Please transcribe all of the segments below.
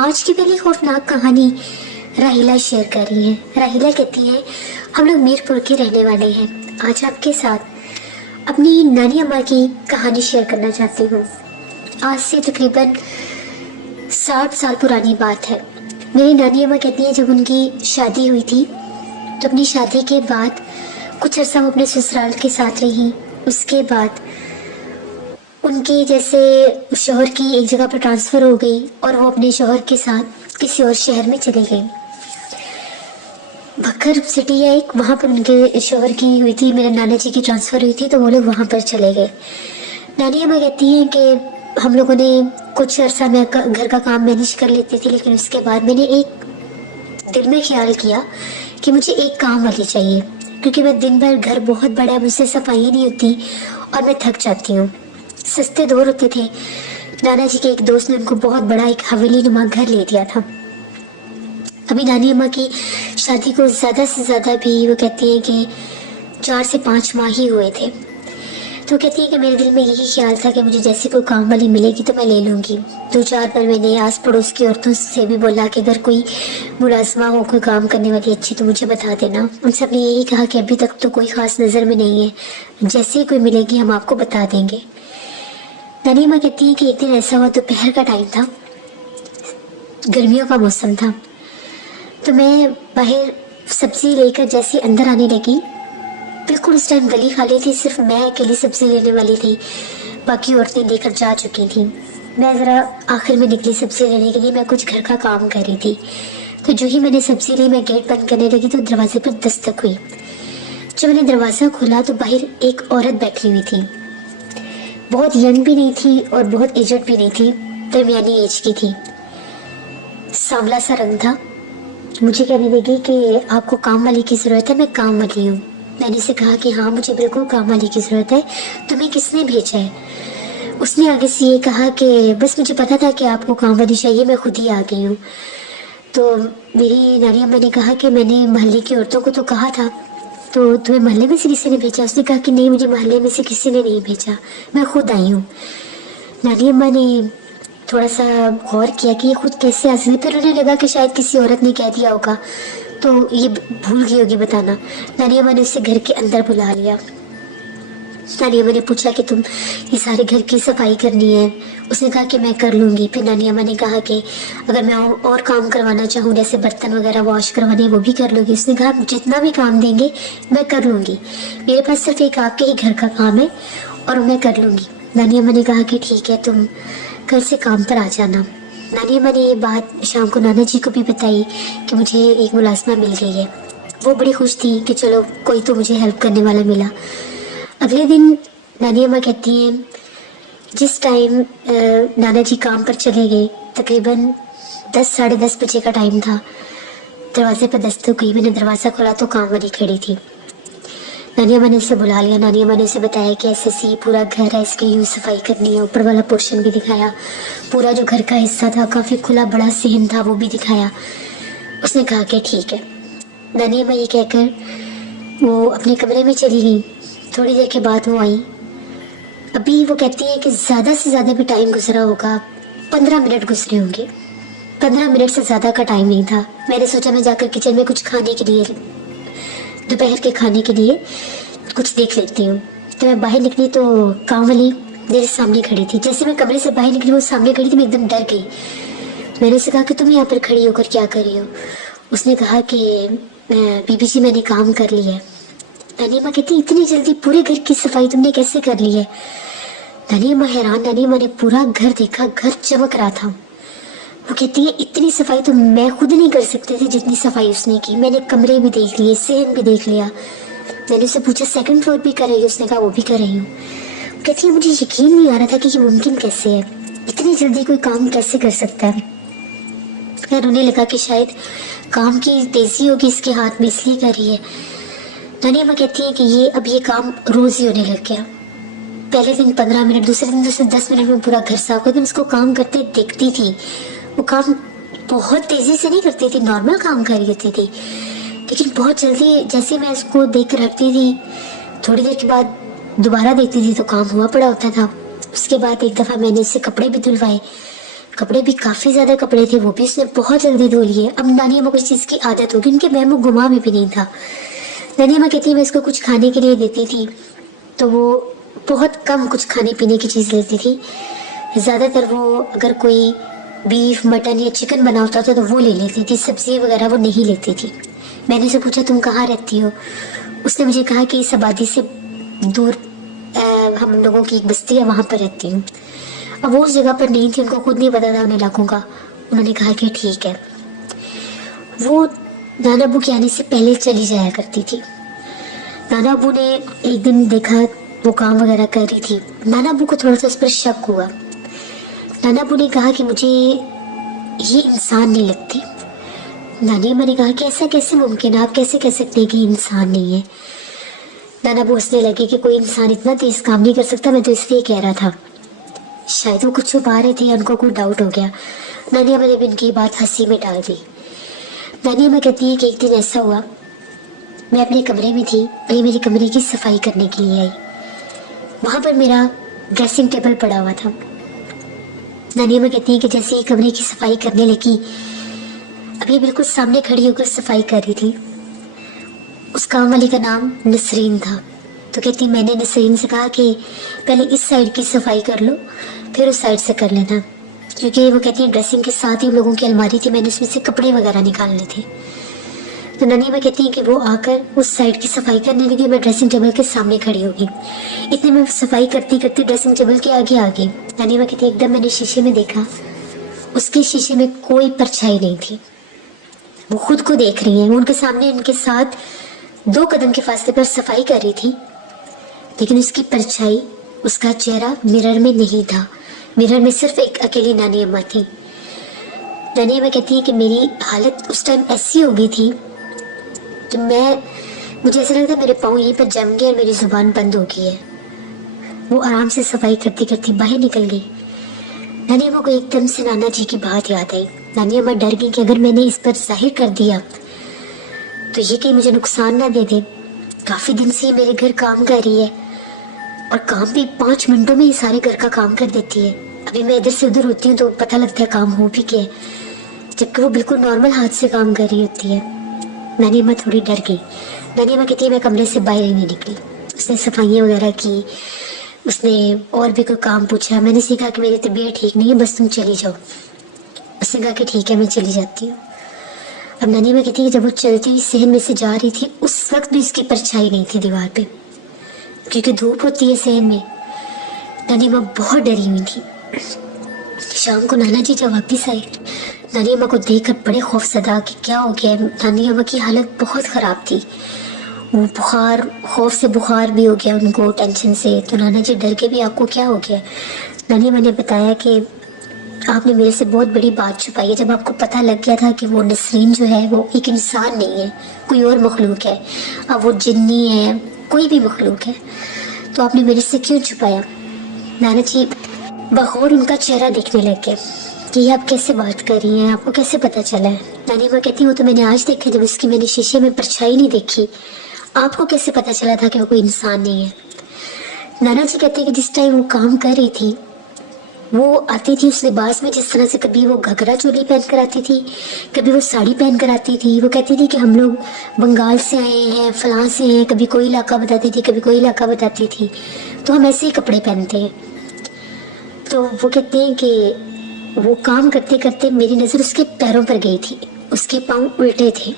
आज की पहली खौफनाक कहानी राहिला शेयर कर रही है। राहिला कहती है, हम लोग मीरपुर के रहने वाले हैं। आज आपके साथ अपनी नानी अम्मा की कहानी शेयर करना चाहती हूँ। आज से तकरीबन 60 साल पुरानी बात है। मेरी नानी अम्मा कहती है, जब उनकी शादी हुई थी तो अपनी शादी के बाद कुछ अर्सा वो अपने ससुराल के साथ रही। उसके बाद उनकी जैसे शोहर की एक जगह पर ट्रांसफ़र हो गई और वो अपने शोहर के साथ किसी और शहर में चली गई। भक्कर सिटी है एक, वहाँ पर उनके शोहर की हुई थी, मेरे नाना जी की ट्रांसफ़र हुई थी तो वो लोग वहाँ पर चले गए। नानी अम्मा कहती हैं कि हम लोगों ने कुछ अर्सा मैं घर का काम मैनेज कर लेती थी, लेकिन उसके बाद मैंने एक दिल में ख्याल किया कि मुझे एक काम वाली चाहिए, क्योंकि मैं दिन भर घर बहुत बड़ा है, मुझसे सफाई नहीं होती और मैं थक जाती हूँ। सस्ते दौर होते थे। नाना जी के एक दोस्त ने उनको बहुत बड़ा एक हवेली नुमा घर ले दिया था। अभी नानी अम्मा की शादी को ज़्यादा से ज़्यादा भी वो कहती हैं कि 4 से 5 माह ही हुए थे। तो कहती है कि मेरे दिल में यही ख्याल था कि मुझे जैसे कोई काम वाली मिलेगी तो मैं ले लूँगी। 2-4 बार मैंने आस पड़ोस की औरतों से भी बोला कि अगर कोई मुलाजमा हो, कोई काम करने वाली अच्छी, तो मुझे बता देना। उन सब ने यही कहा कि अभी तक तो कोई ख़ास नज़र में नहीं है, जैसे ही कोई मिलेगी हम आपको बता देंगे। नानी अम्मा कहती है कि एक दिन ऐसा हुआ, दोपहर का टाइम था, गर्मियों का मौसम था, तो मैं बाहर सब्जी लेकर जैसे अंदर आने लगी, बिल्कुल उस टाइम गली खाली थी, सिर्फ मैं अकेली सब्जी लेने वाली थी, बाकी औरतें लेकर जा चुकी थी। मैं ज़रा आखिर में निकली सब्जी लेने के लिए, मैं कुछ घर का काम कर रही थी। तो जो ही मैंने सब्जी ली, मैं गेट बंद करने लगी तो दरवाजे पर दस्तक हुई। जब मैंने दरवाज़ा खोला तो बाहर एक औरत बैठी हुई थी। बहुत यंग भी नहीं थी और बहुत एजड भी नहीं थी, दरमियानी एज की थी। सांवला सा रंग था। मुझे कहने लगी कि आपको काम वाली की ज़रूरत है, मैं काम वाली हूँ। मैंने उसे कहा कि हाँ, मुझे बिल्कुल काम वाली की ज़रूरत है। तुम्हें किसने भेजा है? उसने आगे से ये कहा कि बस मुझे पता था कि आपको काम वाली चाहिए, मैं खुद ही आ गई हूँ। तो मेरी नानी अम्मा ने कहा कि मैंने मोहल्ले की औरतों को तो कहा था, तो तुम्हें मोहल्ले में से किसी ने भेजा? उसने कहा कि नहीं, मुझे मोहल्ले में से किसी ने नहीं भेजा, मैं खुद आई हूँ। नानी अम्मा ने थोड़ा सा गौर किया कि ये खुद कैसे आ सकती, फिर उन्हें लगा कि शायद किसी औरत ने कह दिया होगा, तो ये भूल गई होगी बताना। नानी अम्मा ने उसे घर के अंदर बुला लिया। नानी अम्मा ने पूछा कि तुम ये सारे घर की सफाई करनी है? उसने कहा कि मैं कर लूँगी। फिर नानी अम्मा ने कहा कि अगर मैं और काम करवाना चाहूँ, जैसे बर्तन वगैरह वॉश करवाने, वो भी कर लूँगी। उसने कहा जितना भी काम देंगे मैं कर लूँगी, मेरे पास सिर्फ एक आपके ही घर का काम है और मैं कर लूँगी। नानी अम्मा ने कहा कि ठीक है, तुम कल से काम पर आ जाना। नानी अम्मा ने ये बात शाम को नाना जी को भी बताई कि मुझे एक मुलाजमा मिल गई है। वो बड़ी खुश थी कि चलो कोई तो मुझे हेल्प करने वाला मिला। अगले दिन नानी अम्मा कहती हैं, जिस टाइम नाना जी काम पर चले गए, तकरीबन 10 साढ़े 10 बजे का टाइम था, दरवाजे पर दस्तक हुई। मैंने दरवाज़ा खोला तो काम वाली खड़ी थी। नानी अम्मा ने उसे बुला लिया। नानी अम्मा ने उसे बताया कि ऐसे ऐसे पूरा घर है, इसकी यूँ सफाई करनी है। ऊपर वाला पोर्शन भी दिखाया, पूरा जो घर का हिस्सा था, काफ़ी खुला बड़ा सहन था, वो भी दिखाया। उसने कहा कि ठीक है। नानी अम्मा ये कहकर वो अपने कमरे में चली गई। थोड़ी देर के बाद वो आई। अभी वो कहती है कि ज़्यादा से ज़्यादा भी टाइम गुजरा होगा, 15 मिनट गुजरे होंगे। 15 मिनट से ज़्यादा का टाइम नहीं था। मैंने सोचा मैं जाकर किचन में कुछ खाने के लिए, दोपहर के खाने के लिए कुछ देख लेती हूँ। तो मैं बाहर निकली तो काम वाली मेरे सामने खड़ी थी। जैसे मैं कमरे से बाहर निकली, वो सामने खड़ी थी, मैं एकदम डर गई। मैंने उसे कहा कि तुम यहाँ पर खड़ी होकर क्या कर रही हो? उसने कहा कि बीबी जी, मैंने काम कर लिया है। नानी अम्मा कहती, इतनी जल्दी पूरे घर की सफाई तुमने कैसे कर ली है? नानी अम्मा हैरान। नानी अम्मा ने पूरा घर देखा, घर चमक रहा था। वो कहती है, इतनी सफाई तो मैं खुद नहीं कर सकती थी जितनी सफाई उसने की। मैंने कमरे भी देख लिए, सहन भी देख लिया। मैंने उससे पूछा सेकंड फ्लोर भी कर रही हो? उसने कहा वो भी कर रही हूँ। कहती है, मुझे यकीन नहीं आ रहा था कि ये मुमकिन कैसे है, इतनी जल्दी कोई काम कैसे कर सकता है। फिर उन्हें लगा कि शायद काम की तेजी होगी इसके हाथ में, इसलिए कर रही है। नानी अम्मा कहती है कि ये काम रोज ही होने लग गया। पहले दिन 15 मिनट, दूसरे दिन 10 मिनट में पूरा घर साफ कर। उसको काम करते देखती थी, वो काम बहुत तेजी से नहीं करती थी, नॉर्मल काम कर रही होती थी, लेकिन बहुत जल्दी। जैसे मैं उसको देख कर रखती थी, थोड़ी देर के बाद दोबारा देखती थी तो काम हुआ पड़ा होता था। उसके बाद एक दफ़ा मैंने उससे कपड़े भी धुलवाए। कपड़े भी काफ़ी ज़्यादा कपड़े थे, वो भी उसने बहुत जल्दी धो लिए। अब नानी अम्मा को इस चीज़ की आदत होगी, उनके महमू घुमा में भी नहीं था। नानी अम्मा कहती है मैं इसको कुछ खाने के लिए देती थी तो वो बहुत कम कुछ खाने पीने की चीज़ लेती थी। ज़्यादातर वो अगर कोई बीफ मटन या चिकन बना होता था तो वो ले लेती थी, सब्जी वगैरह वो नहीं लेती थी। मैंने उसे पूछा तुम कहाँ रहती हो? उसने मुझे कहा कि इस आबादी से दूर हम लोगों की एक बस्ती है, वहाँ पर रहती हूँ। अब वो उस जगह पर नहीं थी, उनको खुद नहीं पता था उन इलाकों का। उन्होंने कहा कि ठीक है। वो नाना अबू के आने से पहले चली जाया करती थी। नाना अबू ने एक दिन देखा वो काम वगैरह कर रही थी। नाना अबू को थोड़ा सा उस पर शक हुआ। नाना अबू ने कहा कि मुझे ये इंसान नहीं लगती। नानी अम्मा ने कहा कि ऐसा कैसे मुमकिन है, आप कैसे कह सकते हैं कि इंसान नहीं है? नाना अबू हंसने लगे कि कोई इंसान इतना तेज काम नहीं कर सकता, मैं तो इसलिए कह रहा था। शायद वो कुछ छुपा रहे थे या उनको कोई डाउट हो गया। नानी अम्मा ने भी उनकी बात हंसी में डाल दी। नानी अम्मा कहती है कि एक दिन ऐसा हुआ, मैं अपने कमरे में थी, मेरे कमरे की सफाई करने के लिए आई। वहाँ पर मेरा ड्रेसिंग टेबल पड़ा हुआ था। नानी अम्मा कहती है कि जैसे ही कमरे की सफाई करने लगी, अभी बिल्कुल सामने खड़ी होकर सफाई कर रही थी। उस काम वाली का नाम नसरीन था। तो कहती मैंने नसरीन से कहा कि पहले इस साइड की सफाई कर लो, फिर उस साइड से कर लेना, क्योंकि वो कहती है ड्रेसिंग के साथ ही उन लोगों की अलमारी थी, मैंने उसमें से कपड़े वगैरह निकालने थे। तो नानी अम्मा कहती है कि वो आकर उस साइड की सफाई करने लगी, मैं ड्रेसिंग टेबल के सामने खड़ी होगी। इतने में सफाई करती करती ड्रेसिंग टेबल के आगे आ गई। नानी अम्मा कहती है एकदम मैंने शीशे में देखा, उसके शीशे में कोई परछाई नहीं थी। वो खुद को देख रही है, वो उनके सामने उनके साथ 2 कदम के फासले पर सफाई कर रही थी, लेकिन उसकी परछाई, उसका चेहरा मिरर में नहीं था। मिरर में सिर्फ एक अकेली नानी अम्मा थी। नानी अम्मा कहती है कि मेरी हालत उस टाइम ऐसी हो गई थी तो मुझे ऐसा लगता है मेरे पाँव यहीं पर जम गए और मेरी जुबान बंद हो गई है। वो आराम से सफाई करती करती बाहर निकल गई। नानी अम्मा को एकदम से नाना जी की बात याद आई। नानी अम्मा डर गई कि अगर मैंने इस पर जाहिर कर दिया तो ये कहीं मुझे नुकसान ना दे दे। काफ़ी दिन से ही मेरे घर काम कर रही है और काम भी 5 मिनटों में ही सारे घर का काम कर देती है। अभी मैं इधर से उधर होती हूँ तो पता लगता है काम हो भी गया, जबकि वो बिल्कुल नॉर्मल हाथ से काम कर रही होती है। नानी अम्मा थोड़ी डर गई। नानी अम्मा कहती है मैं कमरे से बाहर ही नहीं निकली। उसने सफाइयाँ वगैरह की, उसने और भी कोई काम पूछा। मैंने उसे कहा कि मेरी तबीयत ठीक नहीं है, बस तुम चली जाओ। उसने कहा कि ठीक है मैं चली जाती हूँ। अब नानी अम्मा कहती है कि जब वो चलती हुई सहन में से जा रही थी उस वक्त भी उसकी परछाई नहीं थी दीवार पे, क्योंकि धूप होती है सहन में। नानी अम्मा बहुत डरी हुई थी। शाम को नाना जी जब वापिस आए, नानी अम्मा को देखकर बड़े खौफजदा कि क्या हो गया। नानी अम्मा की हालत बहुत ख़राब थी, वो बुखार, खौफ से बुखार भी हो गया उनको, टेंशन से। तो नाना जी डर के भी आपको क्या हो गया? नानी अम्मा ने बताया कि आपने मेरे से बहुत बड़ी बात छुपाई है। जब आपको पता लग गया था कि वो नसरीन जो है वो एक इंसान नहीं है, कोई और मखलूक है, अब वो जिन्नी है, कोई भी मखलूक है, तो आपने मेरे से क्यों छुपाया? नाना जी बगौर उनका चेहरा देखने लग गए कि आप कैसे बात कर रही हैं, आपको कैसे पता चला है? नानी माँ कहती वो तो मैंने आज देखा, जब उसकी मैंने शीशे में परछाई नहीं देखी। आपको कैसे पता चला था कि वो कोई इंसान नहीं है? नाना जी कहते कि जिस टाइम वो काम कर रही थी वो आती थी उस लिबास में जिस तरह से कभी वो घघरा चोली पहन कर आती थी, कभी वो साड़ी पहन कर आती थी। वो कहती थी कि हम लोग बंगाल से आए हैं, फलां से हैं, कभी कोई इलाका बताती थी, कभी कोई इलाका बताती थी, तो हम ऐसे ही कपड़े पहनते हैं। तो वो कहते हैं कि वो काम करते करते मेरी नज़र उसके पैरों पर गई थी, उसके पाँव उल्टे थे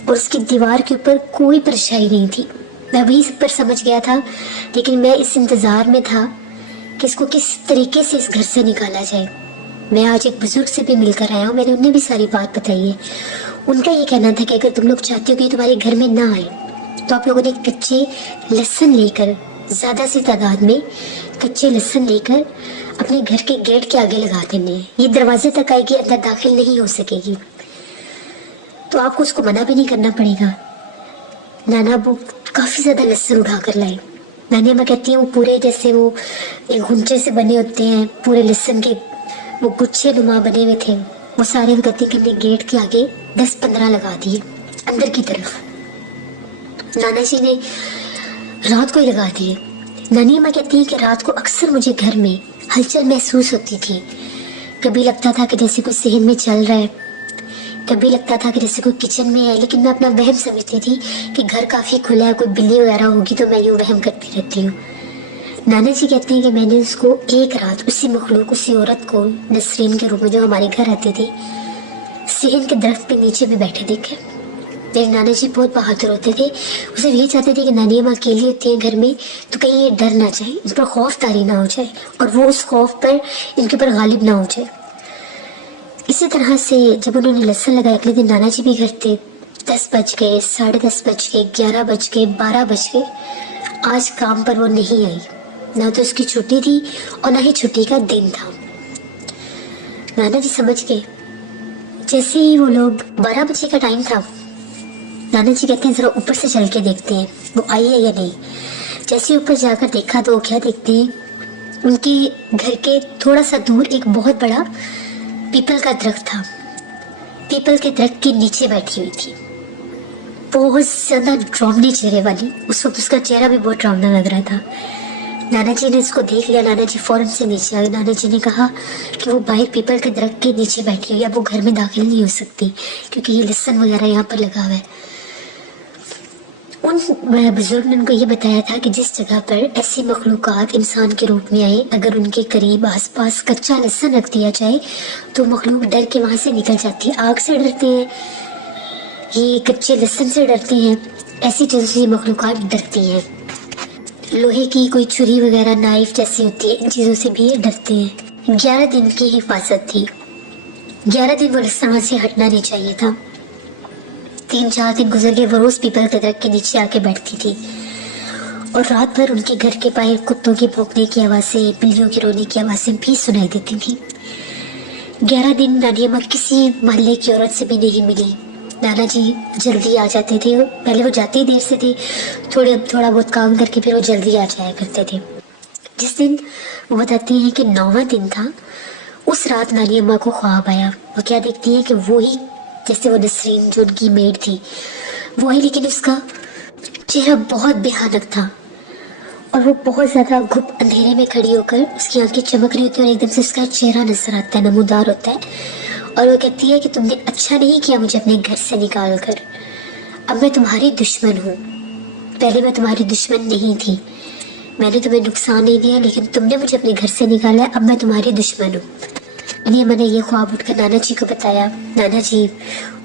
और उसकी दीवार के ऊपर कोई परछाई नहीं थी। मैं वही पर समझ गया था, लेकिन मैं इस इंतज़ार में था कि इसको किस तरीके से इस घर से निकाला जाए। मैं आज एक बुजुर्ग से भी मिलकर आया हूँ, मैंने उन्हें भी सारी बात बताई है। उनका ये कहना था कि अगर तुम लोग चाहते हो कि तुम्हारे घर में ना आए तो आप लोगों ने कच्चे लहसुन लेकर, ज़्यादा सी तादाद में कच्चे लहसुन लेकर अपने घर के गेट के आगे लगा देने हैं। ये दरवाजे तक आएगी, अंदर दाखिल नहीं हो सकेगी, तो आपको उसको मना भी नहीं करना पड़ेगा। नाना अबू काफ़ी ज़्यादा लहसुन उठा कर लाए। नानी अम्मा कहती हैं वो पूरे जैसे वो एक गुंचे से बने होते हैं, पूरे लहसुन के वो गुच्छे नुमा बने हुए थे, वो सारे वो कहती हैं कि हमने गेट के आगे 10-15 लगा दिए अंदर की तरफ। नाना जी ने रात को ही लगा दिए। नानी अम्मा कहती हैं कि रात को अक्सर मुझे घर में हलचल महसूस होती थी, कभी लगता था कि जैसे कोई सहन में चल रहा है, कभी लगता था कि जैसे कोई किचन में है, लेकिन मैं अपना वहम समझती थी कि घर काफ़ी खुला है, कोई बिल्ली वगैरह होगी, तो मैं यूँ वहम करती रहती हूँ। नाना जी कहते हैं कि मैंने उसको एक रात उसी मखलूक, उसी औरत को नसरीन के रूप में जो हमारे घर आती थी, सहन के दरख्त के नीचे भी बैठे देखे। मेरे नाना जी बहुत बहादुर होते थे। वो सिर्फ ये चाहते थे कि नानी अम्मा अकेली होती है घर में, तो कहीं ये डर ना जाए, इन पर खौफ तारी ना हो जाए और वो उस खौफ पर इनके ऊपर गालिब ना हो जाए। इसी तरह से जब उन्होंने लहसुन लगाया, अगले दिन नाना जी भी घर थे। 10 बज गए, 10:30 बज गए, 11 बज गए, 12 बज गए, आज काम पर वो नहीं आई। ना तो उसकी छुट्टी थी और ना ही छुट्टी का दिन था। नाना जी समझ गए। जैसे ही वो लोग 12 बजे का टाइम था, नाना जी कहते हैं जरा ऊपर से चल के देखते हैं वो आई है या नहीं। जैसे ऊपर जाकर देखा तो वो क्या देखते हैं, उनके घर के थोड़ा सा दूर एक बहुत बड़ा पीपल का दरख्त था। पीपल के दरख्त के नीचे बैठी हुई थी, बहुत ज्यादा डरावनी चेहरे वाली। उस वक्त उसका चेहरा भी बहुत डरावना लग रहा था। नाना जी ने इसको देख लिया। नाना जी फौरन से नीचे आए। नाना जी ने कहा कि वो बाहर पीपल के दरख्त के नीचे बैठी हुई है, अब वो घर में दाखिल नहीं हो सकती क्योंकि ये लहसुन वगैरह यहाँ पर लगा हुआ है। उन बुजुर्ग ने उनको ये बताया था कि जिस जगह पर ऐसी मखलूकात इंसान के रूप में आए, अगर उनके करीब आसपास कच्चा लहसुन रख दिया जाए तो मखलूक डर के वहां से निकल जाती है। आग से डरते हैं, ये कच्चे लहसुन से डरते हैं, ऐसी चीजों से मखलूकात डरती हैं। लोहे की कोई छुरी वगैरह, नाइफ जैसी होती है, इन चीजों से भी ये डरते हैं। 11 दिन की हिफाजत थी। 11 दिन वो लहसुन वहां से हटना नहीं चाहिए था। 3-4 दिन गुजर गए, वो रोज पीपल के दरख्त के नीचे आके बैठती थी और रात भर उनके घर के बाहर कुत्तों के भौंकने की आवाजें, बिल्लियों के रोने की आवाजें भी सुनाई देती थी। 11 दिन नानी अम्मा किसी मोहल्ले की औरत से भी नहीं मिली। नाना जी जल्दी आ जाते थे। पहले वो जाते ही देर से थे, थोड़ा बहुत काम करके फिर वो जल्दी आ जाया करते थे। जिस दिन वो बताती हैं कि 9वां दिन था, उस रात नानी अम्मा को ख्वाब आया। वो क्या देखती है कि वो ही, जैसे वो नसरीन जो उनकी मेड थी वो है, लेकिन उसका चेहरा बहुत भयानक था और वो बहुत ज्यादा घुप अंधेरे में खड़ी होकर, उसकी आंखें चमक रही होती है और एकदम से उसका चेहरा नजर आता है, नमूदार होता है। और वो कहती है कि तुमने अच्छा नहीं किया मुझे अपने घर से निकाल कर, अब मैं तुम्हारी दुश्मन हूँ। पहले मैं तुम्हारी दुश्मन नहीं थी, मैंने तुम्हें नुकसान नहीं दिया, लेकिन तुमने मुझे अपने घर से निकाला है, अब मैं तुम्हारी दुश्मन हूँ। मैंने ये ख्वाब उठकर नाना जी को बताया। नाना जी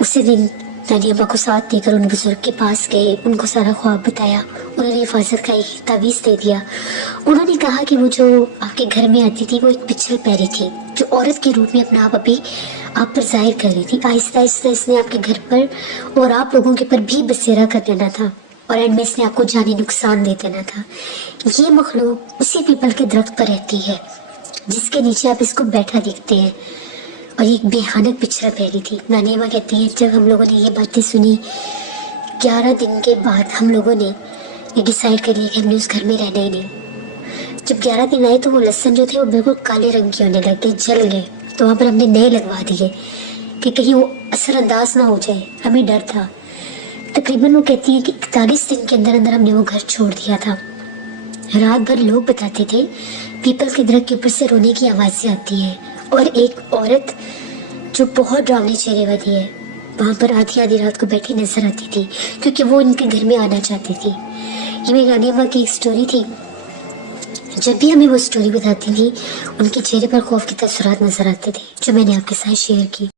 उसी दिन नानी अम्मा को साथ देकर उन बुजुर्ग के पास गए, उनको सारा ख्वाब बताया। उन्होंने हिफाजत का एक तावीज़ दे दिया। उन्होंने कहा कि वो जो आपके घर में आती थी वो एक पिछल पैरी थी, जो औरत के रूप में अपना आप अभी आप पर जाहिर कर रही थी। आहिस्ता आहिस्ता इसने आपके घर पर और आप लोगों के पर भी बसेरा कर देना था और एंड में इसने आपको जानी नुकसान दे देना था। ये मखलूक उसी पीपल के दरख्त पर रहती है जिसके नीचे आप इसको बैठा देखते हैं, और एक भयानक पिछड़ा पैरी थी। नानी अम्मा कहती है जब हम लोगों ने ये बातें सुनी, 11 दिन के बाद हम लोगों ने ये डिसाइड कर लिया कि हमने उस घर में रहना ही नहीं। जब 11 दिन आए तो वो लहसुन जो थे वो बिल्कुल काले रंग के होने लगे, जल गए। तो वहाँ पर हमने नए लगवा दिए कि कहीं वो असरअंदाज ना हो जाए, हमें डर था। तकरीबन वो कहती है कि 41 दिन के अंदर अंदर हमने वो घर छोड़ दिया था। रात भर लोग बताते थे पीपल के दरख्त के ऊपर से रोने की आवाज़ें आती हैं और एक औरत जो बहुत डरावनी चेहरे वाली है वहाँ पर आधी आधी रात को बैठी नजर आती थी, क्योंकि वो इनके घर में आना चाहती थी। ये मेरी नानी अम्मा की एक स्टोरी थी। जब भी हमें वो स्टोरी बताती थी उनके चेहरे पर खौफ के तसुरात नजर आते थे, जो मैंने आपके साथ शेयर की।